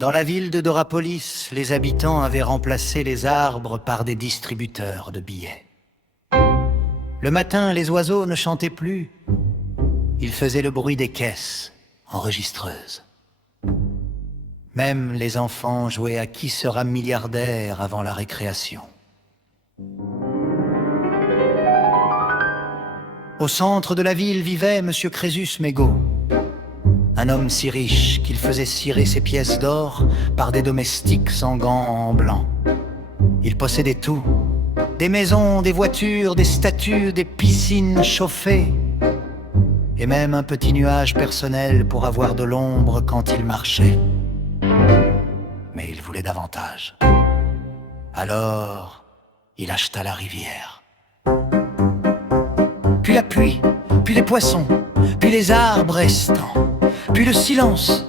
Dans la ville de Dorapolis, les habitants avaient remplacé les arbres par des distributeurs de billets. Le matin, les oiseaux ne chantaient plus. Ils faisaient le bruit des caisses enregistreuses. Même les enfants jouaient à qui sera milliardaire avant la récréation. Au centre de la ville vivait Monsieur Crésus Mégot, un homme si riche qu'il faisait cirer ses pièces d'or par des domestiques en gants en blanc. Il possédait tout, des maisons, des voitures, des statues, des piscines chauffées, et même un petit nuage personnel pour avoir de l'ombre quand il marchait. Mais il voulait davantage. Alors, il acheta la rivière. Puis la pluie, puis les poissons, puis les arbres restants, puis le silence.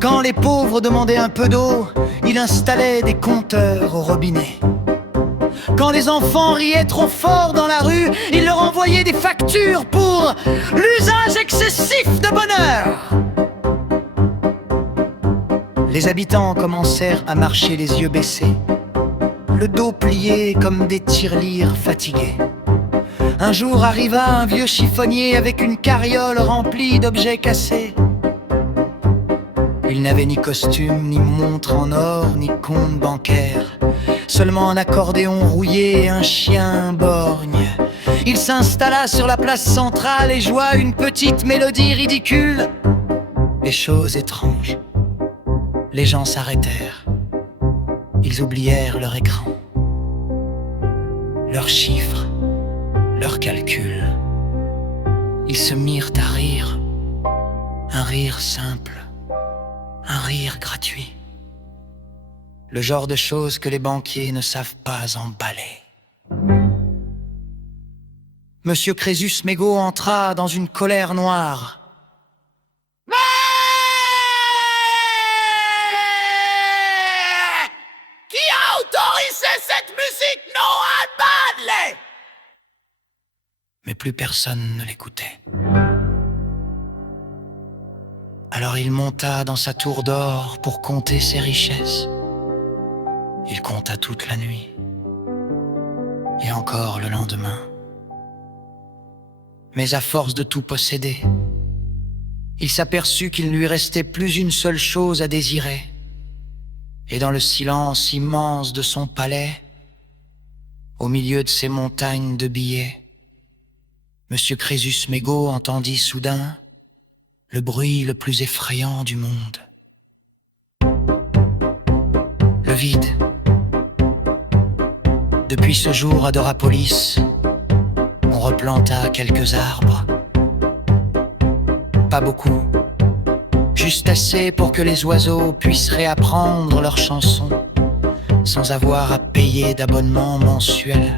Quand les pauvres demandaient un peu d'eau, il installait des compteurs au robinet. Quand les enfants riaient trop fort dans la rue, il leur envoyait des factures pour l'usage excessif de bonheur. Les habitants commencèrent à marcher les yeux baissés, le dos plié comme des tirelires fatigués. Un jour arriva un vieux chiffonnier avec une carriole remplie d'objets cassés. Il n'avait ni costume, ni montre en or, ni compte bancaire, seulement un accordéon rouillé et un chien borgne. Il s'installa sur la place centrale et joua une petite mélodie ridicule. Et chose étrange, les gens s'arrêtèrent. Ils oublièrent leur écran, leurs chiffres, leurs calculs. Ils se mirent à rire, un rire simple, un rire gratuit. Le genre de choses que les banquiers ne savent pas emballer. Monsieur Crésus Mégot entra dans une colère noire. Qui a autorisé cette musique non allemande? Mais plus personne ne l'écoutait. Alors il monta dans sa tour d'or pour compter ses richesses. Il compta toute la nuit, et encore le lendemain. Mais à force de tout posséder, il s'aperçut qu'il ne lui restait plus une seule chose à désirer. Et dans le silence immense de son palais, au milieu de ces montagnes de billets, Monsieur Crésus Mégot entendit soudain le bruit le plus effrayant du monde. Le vide. Depuis ce jour à Dorapolis, on replanta quelques arbres. Pas beaucoup, juste assez pour que les oiseaux puissent réapprendre leurs chansons sans avoir à payer d'abonnement mensuel.